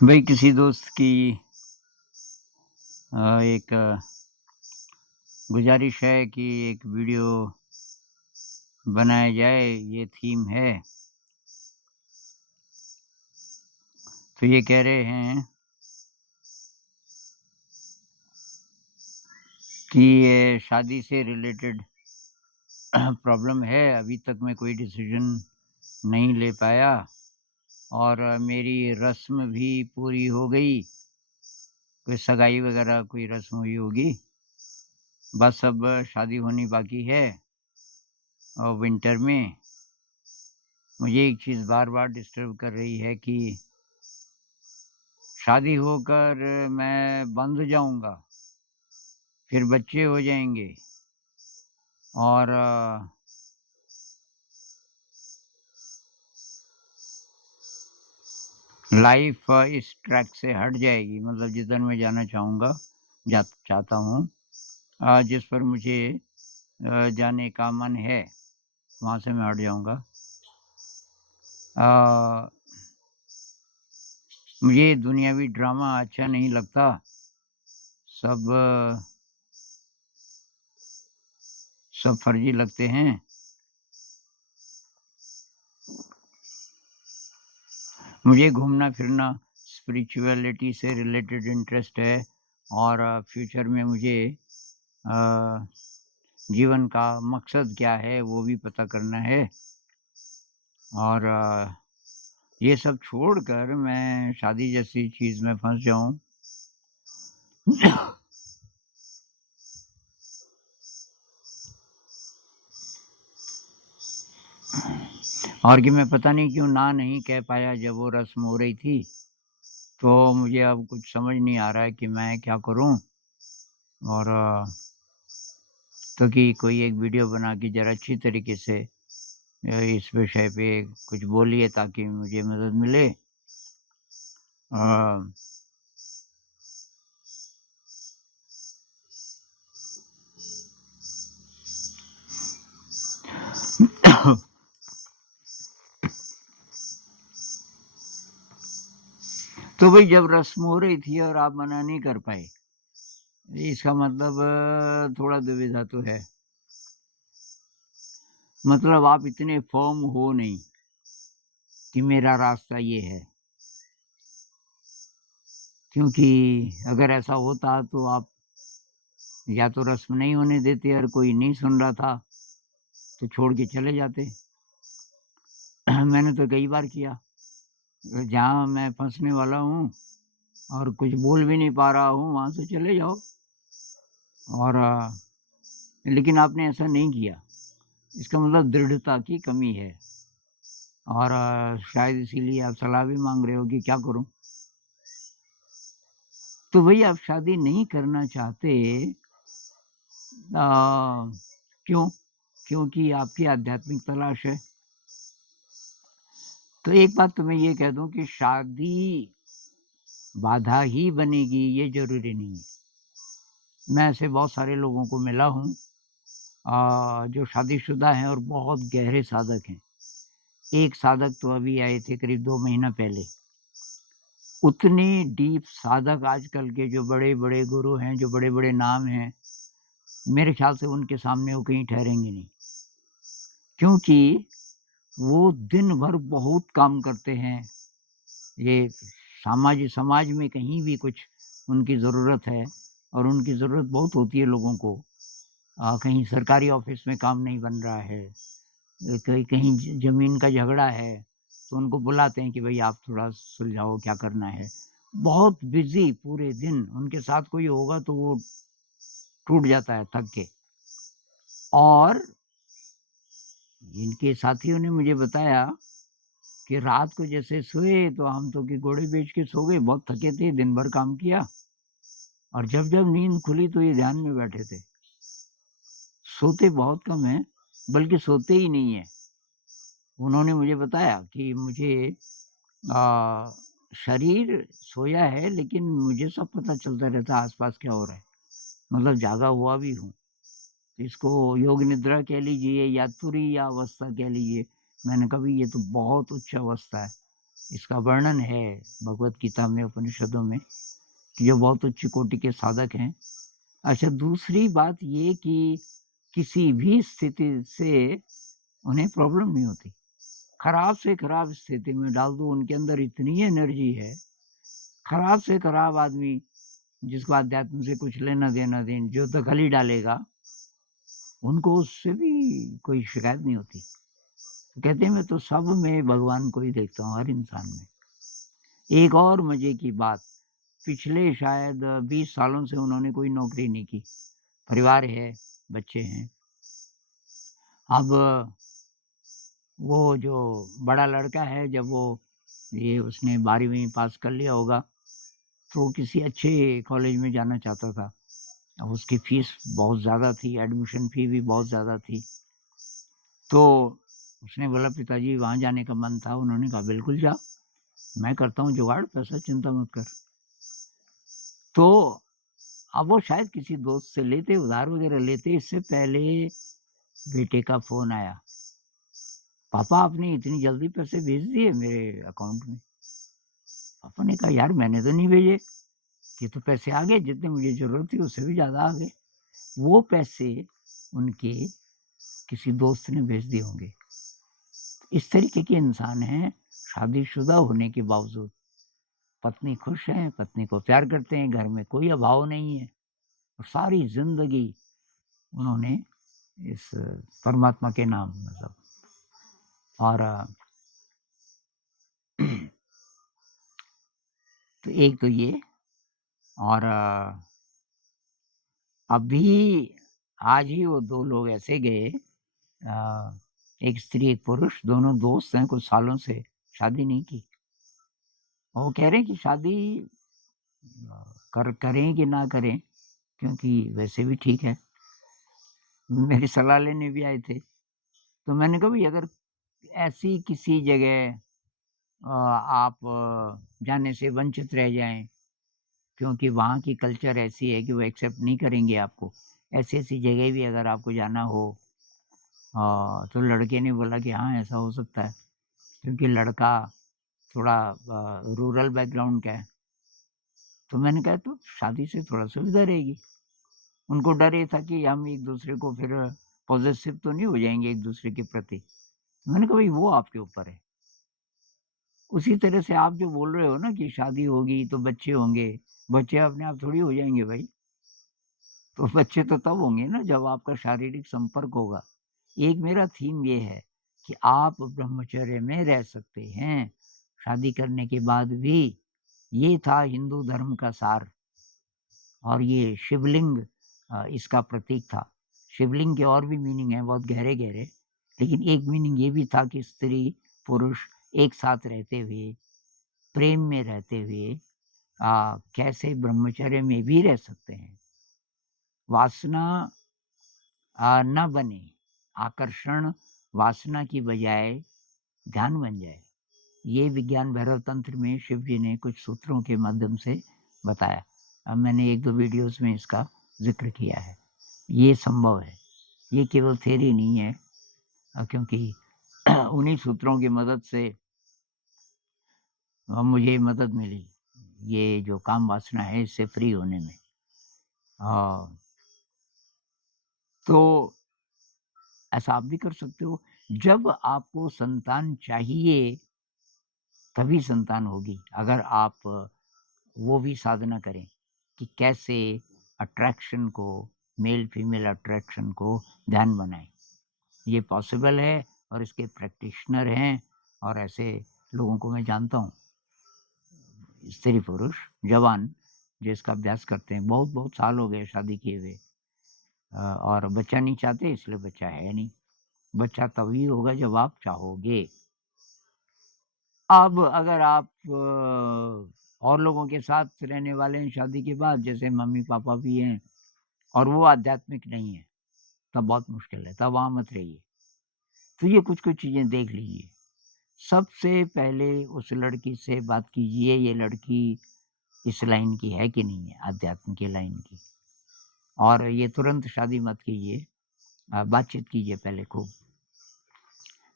भाई किसी दोस्त की एक गुजारिश है कि एक वीडियो बनाया जाए, ये थीम है। तो ये कह रहे हैं कि ये शादी से रिलेटेड प्रॉब्लम है, अभी तक मैं कोई डिसीजन नहीं ले पाया और मेरी रस्म भी पूरी हो गई, कोई सगाई वगैरह कोई रस्म हुई होगी, बस अब शादी होनी बाकी है। और विंटर में मुझे एक चीज़ बार-बार डिस्टर्ब कर रही है कि शादी होकर मैं बंध जाऊँगा, फिर बच्चे हो जाएँगे और लाइफ़ इस ट्रैक से हट जाएगी, मतलब जिधर मैं जाना चाहूँगा जा चाहता हूँ, जिस पर मुझे जाने का मन है, वहाँ से मैं हट जाऊँगा। अ, मुझे दुनियावी ड्रामा अच्छा नहीं लगता, सब सब फर्जी लगते हैं। मुझे घूमना-फिरना, स्पिरिचुअलिटी से रिलेटेड इंटरेस्ट है और फ्यूचर में मुझे अ, जीवन का मकसद क्या है वो भी पता करना है और ये सब छोड़कर मैं शादी जैसी चीज़ में फँस जाऊँ और कि मैं पता नहीं क्यों ना नहीं कह पाया जब वो रस्म हो रही थी, तो मुझे अब कुछ समझ नहीं आ रहा है कि मैं क्या करूँ और तो कि कोई एक वीडियो बना के ज़रा अच्छी तरीके से इस विषय पे कुछ बोलिए ताकि मुझे मदद मिले। अ, तो भई जब रस्म हो रही थी और आप मना नहीं कर पाए, इसका मतलब थोड़ा दुविधा तो है। मतलब आप इतने फ़र्म हो नहीं कि मेरा रास्ता ये है, क्योंकि अगर ऐसा होता तो आप या तो रस्म नहीं होने देते और कोई नहीं सुन रहा था, तो छोड़ के चले जाते। मैंने तो कई बार किया, जहाँ मैं फँसने वाला हूँ और कुछ बोल भी नहीं पा रहा हूँ, वहाँ से चले जाओ और लेकिन आपने ऐसा नहीं किया, इसका मतलब दृढ़ता की कमी है और शायद इसीलिए आप सलाह भी माँग रहे हो कि क्या करूँ? तो भई आप शादी नहीं करना चाहते क्यों? क्योंकि आपकी आध्यात्मिक तलाश है। तो एक बात तो मैं ये कह दूँ कि शादी बाधा ही बनेगी ये ज़रूरी नहीं है। मैं ऐसे बहुत सारे लोगों को मिला हूँ जो शादीशुदा हैं और बहुत गहरे साधक हैं। एक साधक तो अभी आए थे करीब 2 महीना पहले। उतने डीप साधक आजकल के जो बड़े-बड़े गुरु हैं, जो बड़े-बड़े नाम हैं, मेरे ख़्याल से उनके सामने वो कहीं ठहरेंगे नहीं। क्योंकि वो दिन भर बहुत काम करते हैं। ये समाज में कहीं भी कुछ उनकी ज़रूरत है और उनकी ज़रूरत बहुत होती है लोगों को। कहीं सरकारी ऑफ़िस में काम नहीं बन रहा है, कहीं कहीं ज़मीन का झगड़ा है, तो उनको बुलाते हैं कि भई आप थोड़ा सुलझाओ क्या करना है। बहुत बिज़ी पूरे दिन, उनके साथ कोई होगा तो वो टूट जाता है थक के। और इनके साथियों ने मुझे बताया कि रात को जैसे सोए तो हम तो कि घोड़े बेच के सो गए, बहुत थके थे, दिन भर काम किया और जब-जब नींद खुली तो ये ध्यान में बैठे थे। सोते बहुत कम हैं, बल्कि सोते ही नहीं हैं। उन्होंने मुझे बताया कि मुझे अ, शरीर सोया है लेकिन मुझे सब पता चलता रहता है आस-पास क्या हो रहा है। मतलब जागा हुआ भी हूँ। इसको योग निद्रा कह लीजिए या तुरीय अवस्था कह लीजिए। मैंने कहा भई ये तो बहुत उच्च अवस्था है। इसका वर्णन है भगवत गीता में, उपनिषदों में, कि जो बहुत उच्च कोटि के साधक हैं। अच्छा, दूसरी बात ये कि किसी भी स्थिति से उन्हें प्रॉब्लम नहीं होती। खराब से खराब स्थिति में डाल दो, उनके अंदर इतनी एनर्जी है। खराब से खराब आदमी जिसको अध्यात्म से कुछ लेना देना नहीं, जो दखल डालेगा, उनको उससे भी कोई शिकायत नहीं होती। कहते हैं मैं तो सब में भगवान को ही देखता हूँ, हर इंसान में। एक और मजे की बात, पिछले शायद 20 सालों से उन्होंने कोई नौकरी नहीं की, परिवार है, बच्चे हैं। अब वो जो बड़ा लड़का है, जब वो ये उसने 12वीं पास कर लिया होगा, तो किसी अच्छे कॉलेज में जाना चाहता था। अब उसकी फीस बहुत ज़्यादा थी, एडमिशन फ़ी भी बहुत ज़्यादा थी। तो उसने बोला पिताजी वहाँ जाने का मन था। उन्होंने कहा बिल्कुल जा, मैं करता हूँ जुगाड़, पैसा चिंता मत कर। तो अब वो शायद किसी दोस्त से लेते, उधार वगैरह लेते। इससे पहले बेटे का फ़ोन आया, पापा आपने इतनी जल्दी पैसे भेज दिए मेरे अकाउंट में। पापा ने कहा यार मैंने तो नहीं भेजे, ये तो पैसे आ गए, जितने मुझे ज़रूरत थी उससे भी ज़्यादा आ गए। वो पैसे उनके किसी दोस्त ने भेज दिए होंगे। इस तरीके के इंसान हैं, शादीशुदा होने के बावजूद। पत्नी खुश है, पत्नी को प्यार करते हैं, घर में कोई अभाव नहीं है, और सारी जिंदगी उन्होंने इस परमात्मा के नाम मतलब। और तो एक तो ये, और अभी आज ही वो 2 लोग ऐसे गए, एक स्त्री एक पुरुष, दोनों दोस्त हैं, कुछ सालों से शादी नहीं की। और वो कह रहे हैं कि शादी करें कि ना करें, क्योंकि वैसे भी ठीक है। मेरी सलाह लेने भी आए थे। तो मैंने कहा भाई अगर ऐसी किसी जगह आप जाने से वंचित रह जाएं, क्योंकि वहाँ की कल्चर ऐसी है कि वो एक्सेप्ट नहीं करेंगे आपको, ऐसी-ऐसी जगह भी अगर आपको जाना हो। तो लड़के ने बोला कि हाँ, ऐसा हो सकता है, क्योंकि लड़का थोड़ा रूरल बैकग्राउंड का है। तो मैंने कहा तो शादी से थोड़ा सुविधा रहेगी। उनको डर ये था कि हम एक-दूसरे को फिर पॉसेसिव तो नहीं हो जाएँगे एक-दूसरे के प्रति। मैंने कहा भाई वो आपके ऊपर है। उसी तरह से आप जो बोल रहे हो ना कि शादी होगी तो बच्चे होंगे, बच्चे अपने आप थोड़ी हो जाएँगे भाई। तो बच्चे तो तब होंगे ना जब आपका शारीरिक संपर्क होगा। एक मेरा थीम ये है कि आप ब्रह्मचर्य में रह सकते हैं, शादी करने के बाद भी। ये था हिंदू धर्म का सार, और ये शिवलिंग इसका प्रतीक था। शिवलिंग के और भी मीनिंग हैं बहुत गहरे-गहरे, लेकिन एक मीनिंग ये भी था कि स्त्री-पुरुष एक साथ रहते हुए, प्रेम में रहते हुए कैसे ब्रह्मचर्य में भी रह सकते हैं। वासना न बने, आकर्षण वासना की बजाय ध्यान बन जाए। ये विज्ञान भैरव तंत्र में शिव जी ने कुछ सूत्रों के माध्यम से बताया। अब मैंने 1-2 वीडियोज़ में इसका ज़िक्र किया है। ये संभव है, ये केवल थ्योरी नहीं है, क्योंकि उन्हीं सूत्रों की मदद से मुझे मदद मिली, ये जो काम वासना है इससे फ्री होने में। तो ऐसा आप भी कर सकते हो। जब आपको संतान चाहिए, तभी संतान होगी, अगर आप वो भी साधना करें कि कैसे अट्रैक्शन को, मेल-फीमेल अट्रैक्शन को ध्यान बनाएँ। ये पॉसिबल है, और इसके प्रैक्टिशनर हैं, और ऐसे लोगों को मैं जानता हूँ, स्त्री-पुरुष, जवान, जो इसका अभ्यास करते हैं। बहुत-बहुत साल हो गए शादी किए हुए, और बच्चा नहीं चाहते, इसलिए बच्चा है नहीं। बच्चा तभी होगा जब आप चाहोगे। अब अगर आप और लोगों के साथ रहने वाले हैं शादी के बाद, जैसे मम्मी-पापा भी हैं, और वो आध्यात्मिक नहीं है, तब बहुत मुश्किल है, तब वहाँ मत रहिए। तो ये कुछ-कुछ चीज़ें देख लीजिए। सबसे पहले उस लड़की से बात कीजिए, ये लड़की इस लाइन की है कि नहीं है, अध्यात्म की लाइन की। और ये तुरंत शादी मत कीजिए, बातचीत कीजिए पहले खूब,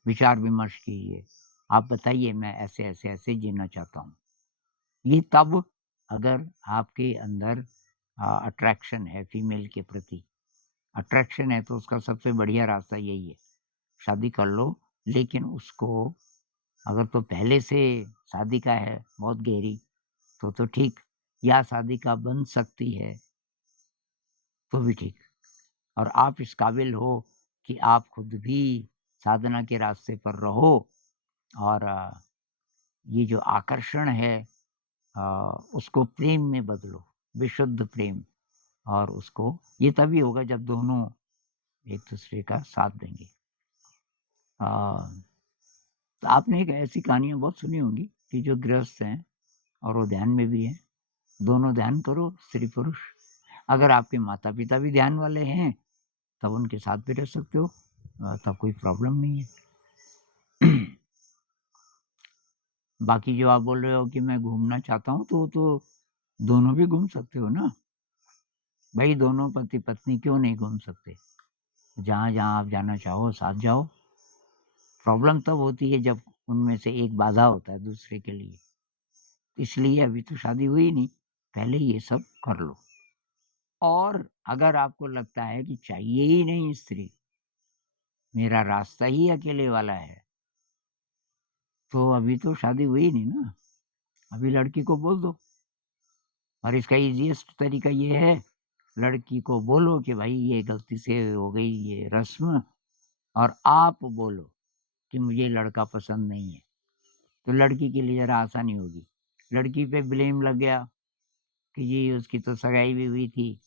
विचार-विमर्श कीजिए, आप बताइए मैं ऐसे जीना चाहता हूँ। ये तब अगर आपके अंदर अट्रैक्शन है फीमेल के प्रति, अट्रैक्शन है तो उसका सबसे बढ़िया रास्ता यही है, शादी कर लो। लेकिन उसको अगर तो पहले से शादी का है बहुत गहरी तो ठीक, या शादी का बन सकती है तो भी ठीक। और आप इस काबिल हो कि आप खुद भी साधना के रास्ते पर रहो और ये जो आकर्षण है अ, उसको प्रेम में बदलो, विशुद्ध प्रेम। और उसको ये तभी होगा जब दोनों एक दूसरे का साथ देंगे। अ, तो आपने एक ऐसी कहानियाँ बहुत सुनी होंगी कि जो गृहस्थ हैं और वो ध्यान में भी हैं, दोनों ध्यान करो स्त्री पुरुष। अगर आपके माता पिता भी ध्यान वाले हैं तब उनके साथ भी रह सकते हो, तब कोई प्रॉब्लम नहीं है। बाकी जो आप बोल रहे हो कि मैं घूमना चाहता हूँ तो दोनों भी घूम सकते हो ना भाई, दोनों पति पत्नी क्यों नहीं घूम सकते? जहाँ जहाँ आप जाना चाहो साथ जाओ। प्रॉब्लम तब होती है जब उनमें से एक बाधा होता है दूसरे के लिए। इसलिए अभी तो शादी हुई नहीं, पहले ये सब कर लो। और अगर आपको लगता है कि चाहिए ही नहीं स्त्री, मेरा रास्ता ही अकेले वाला है, तो अभी तो शादी हुई नहीं ना, अभी लड़की को बोल दो। और इसका ईज़ीएस्ट तरीका ये है, लड़की को बोलो कि भाई ये गलती से हो गई ये रस्म, और आप बोलो कि मुझे लड़का पसंद नहीं है। तो लड़की के लिए ज़रा आसानी होगी। लड़की पे ब्लेम लग गया कि जी उसकी तो सगाई भी हुई थी,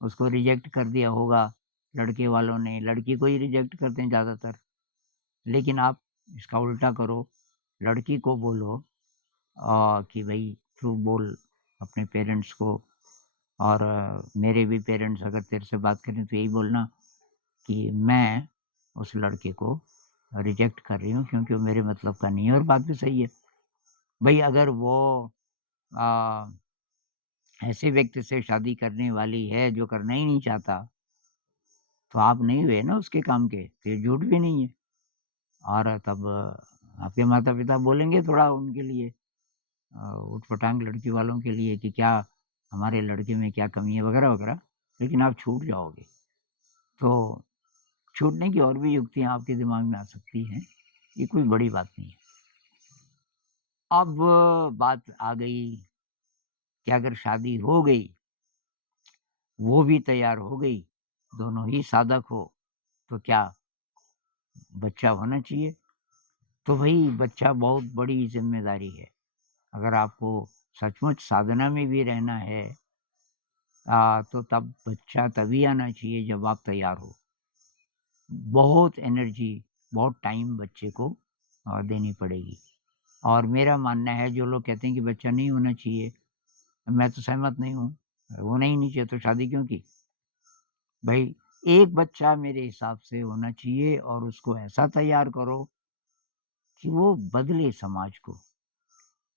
उसको रिजेक्ट कर दिया होगा लड़के वालों ने, लड़की को ही रिजेक्ट करते हैं ज़्यादातर। लेकिन आप इसका उल्टा करो, लड़की को बोलो कि भई तू बोल अपने पेरेंट्स को, और मेरे भी पेरेंट्स अगर तेरे से बात करें तो यही बोलना कि मैं उस लड़के को रिजेक्ट कर रही हूँ क्योंकि वो मेरे मतलब का नहीं है। और बात भी सही है। भई अगर वो अ, ऐसे व्यक्ति से शादी करने वाली है जो करना ही नहीं चाहता, तो आप नहीं हुए ना उसके काम के, तो ये झूठ भी नहीं है। और तब आपके माता-पिता बोलेंगे थोड़ा उनके लिए ऊट-पटांग लड़की वालों के लिए कि क्या हमारे लड़के में क्या कमी है वगैरह-वगैरह, लेकिन आप छूट जाओगे। तो छूटने की और भी युक्तियाँ आपके दिमाग में आ सकती हैं, ये कोई बड़ी बात नहीं है। अब बात आ गई कि अगर शादी हो गई, वो भी तैयार हो गई, दोनों ही साधक हो, तो क्या बच्चा होना चाहिए? तो भई बच्चा बहुत बड़ी ज़िम्मेदारी है। अगर आपको सचमुच साधना में भी रहना है तो तब बच्चा तभी आना चाहिए जब आप तैयार हो। बहुत एनर्जी, बहुत टाइम बच्चे को देनी पड़ेगी। और मेरा मानना है जो लोग कहते हैं कि बच्चा नहीं होना चाहिए, मैं तो सहमत नहीं हूँ। होना ही नहीं चाहिए तो शादी क्यों की? भई एक बच्चा मेरे हिसाब से होना चाहिए और उसको ऐसा तैयार करो कि वो बदले समाज को।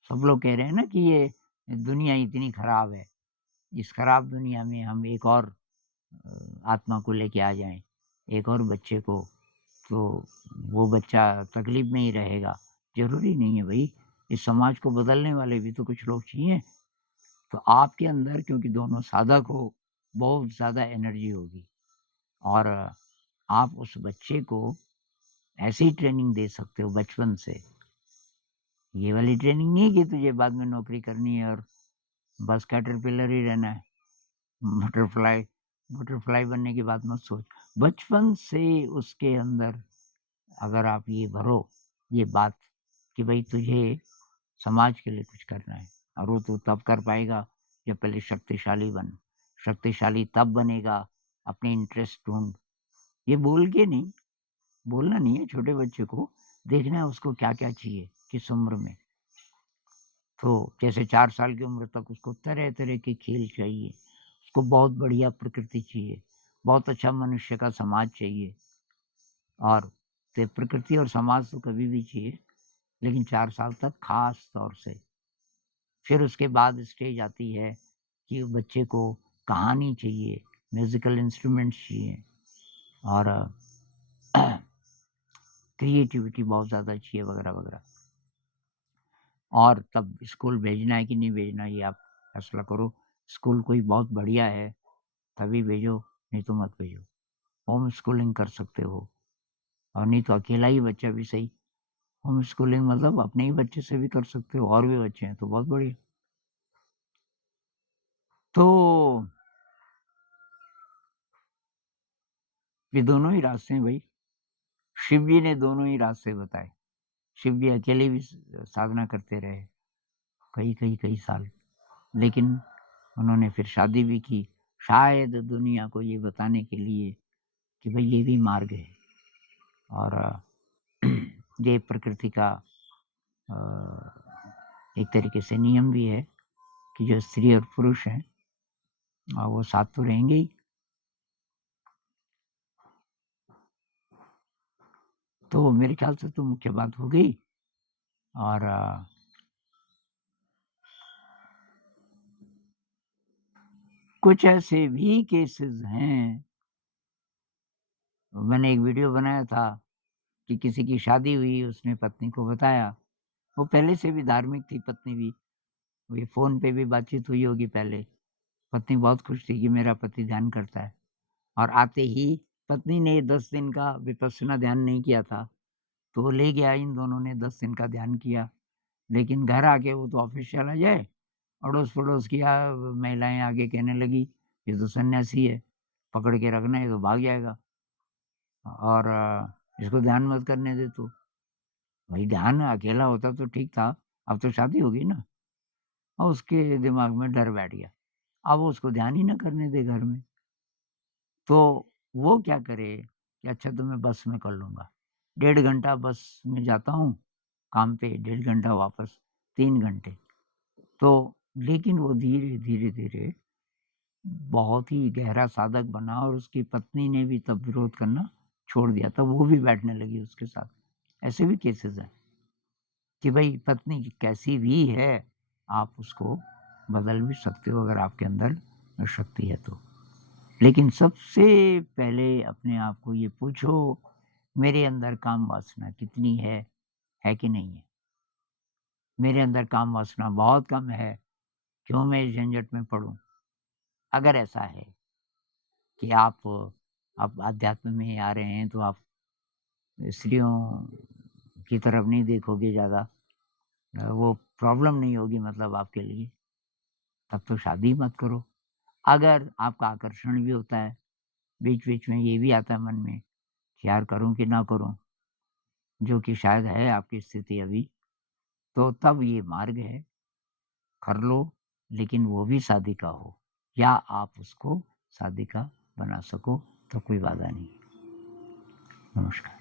सब लोग कह रहे हैं ना कि ये दुनिया इतनी खराब है, इस खराब दुनिया में हम एक और आत्मा को लेके आ जाएँ, एक और बच्चे को, तो वो बच्चा तकलीफ़ में ही रहेगा। ज़रूरी नहीं है भई, इस समाज को बदलने वाले भी तो कुछ लोग चाहिए। तो आपके अंदर क्योंकि दोनों साधक हो, बहुत ज़्यादा एनर्जी होगी और आप उस बच्चे को ऐसी ट्रेनिंग दे सकते हो बचपन से। ये वाली ट्रेनिंग नहीं है कि तुझे बाद में नौकरी करनी है और बस कैटरपिलर ही रहना है। बटरफ्लाई बटरफ्लाई बनने की बात मत सोच। बचपन से उसके अंदर अगर आप ये भरो, ये बात कि भई तुझे समाज के लिए कुछ करना है, और वो तू तब कर पाएगा जब पहले शक्तिशाली बन। शक्तिशाली तब बनेगा, अपने इंटरेस्ट ढूँढ। ये बोल के नहीं, बोलना नहीं है छोटे बच्चे को, देखना है उसको क्या-क्या चाहिए, किस उम्र में। तो जैसे 4 साल की उम्र तक उसको तरह-तरह के खेल चाहिए, उसको बहुत बढ़िया प्रकृति चाहिए, बहुत अच्छा मनुष्य का समाज चाहिए, और ते प्रकृति और समाज तो कभी भी चाहिए, लेकिन 4 साल तक ख़ास तौर से। फिर उसके बाद स्टेज आती है कि बच्चे को कहानी चाहिए, म्यूज़िकल इंस्ट्रूमेंट्स चाहिए, और क्रिएटिविटी बहुत ज़्यादा चाहिए वगैरह-वगैरह। और तब स्कूल भेजना है कि नहीं भेजना ये आप फैसला करो। स्कूल कोई बहुत बढ़िया है तभी भेजो, नहीं तो मत भेजो। होम स्कूलिंग कर सकते हो और नहीं तो अकेला ही बच्चा भी सही। होम स्कूलिंग मतलब अपने ही बच्चे से भी कर सकते हो और भी बच्चे हैं तो बहुत बढ़िया। तो ये दोनों ही रास्ते हैं भाई। शिव जी ने दोनों ही रास्ते बताए। शिव जी अकेले भी साधना करते रहे कई साल, लेकिन उन्होंने फिर शादी भी की, शायद दुनिया को ये बताने के लिए कि भाई ये भी मार्ग है और ये प्रकृति का एक तरीके से नियम भी है कि जो स्त्री और पुरुष हैं वो साथ तो रहेंगे ही। तो मेरे ख्याल से तो मुख्य बात हो गई। और कुछ ऐसे भी केसेस हैं, मैंने एक वीडियो बनाया था कि किसी की शादी हुई, उसने पत्नी को बताया, वो पहले से भी धार्मिक थी पत्नी भी, ये फ़ोन पे भी बातचीत हुई होगी पहले। पत्नी बहुत खुश थी कि मेरा पति ध्यान करता है और आते ही पत्नी ने 10 दिन का विपश्यना ध्यान नहीं किया था, तो वो ले गया, इन दोनों ने 10 दिन का ध्यान किया। लेकिन घर आके वो तो ऑफ़िस चला जाए, अड़ोस-पड़ोस की महिलाएँ आके कहने लगी, "ये तो सन्यासी है, पकड़ के रखना, ये तो भाग जाएगा और इसको ध्यान मत करने दे तू।" भाई ध्यान अकेला होता तो ठीक था, अब तो शादी हो गई ना। और उसके दिमाग में डर बैठ गया, अब वो उसको ध्यान ही ना करने दे घर में। तो वो क्या करे कि अच्छा तो मैं बस में कर लूँगा, 1.5 घंटा बस में जाता हूँ काम पे, 1.5 घंटा वापस, 3 घंटे। तो लेकिन वो धीरे-धीरे बहुत ही गहरा साधक बना और उसकी पत्नी ने भी तब विरोध करना छोड़ दिया, तब वो भी बैठने लगी उसके साथ। ऐसे भी केसेज़ हैं कि भई पत्नी कैसी भी है, आप उसको बदल भी सकते हो अगर आपके अंदर शक्ति है तो। लेकिन सबसे पहले अपने आप को ये पूछो, मेरे अंदर काम वासना कितनी है कि नहीं है? मेरे अंदर काम वासना बहुत कम है, क्यों मैं इस झंझट में पड़ूँ? अगर ऐसा है कि आप अध्यात्म में आ रहे हैं, तो आप स्त्रियों की तरफ नहीं देखोगे ज़्यादा, वो प्रॉब्लम नहीं होगी मतलब आपके लिए, तब तो शादी मत करो। अगर आपका आकर्षण भी होता है, बीच-बीच में ये भी आता है मन में कि यार करूँ कि ना करूँ, जो कि शायद है आपकी स्थिति अभी, तो तब ये मार्ग है, कर लो, लेकिन वो भी साधिका हो या आप उसको साधिका बना सको तो कोई बाधा नहीं। नमस्कार।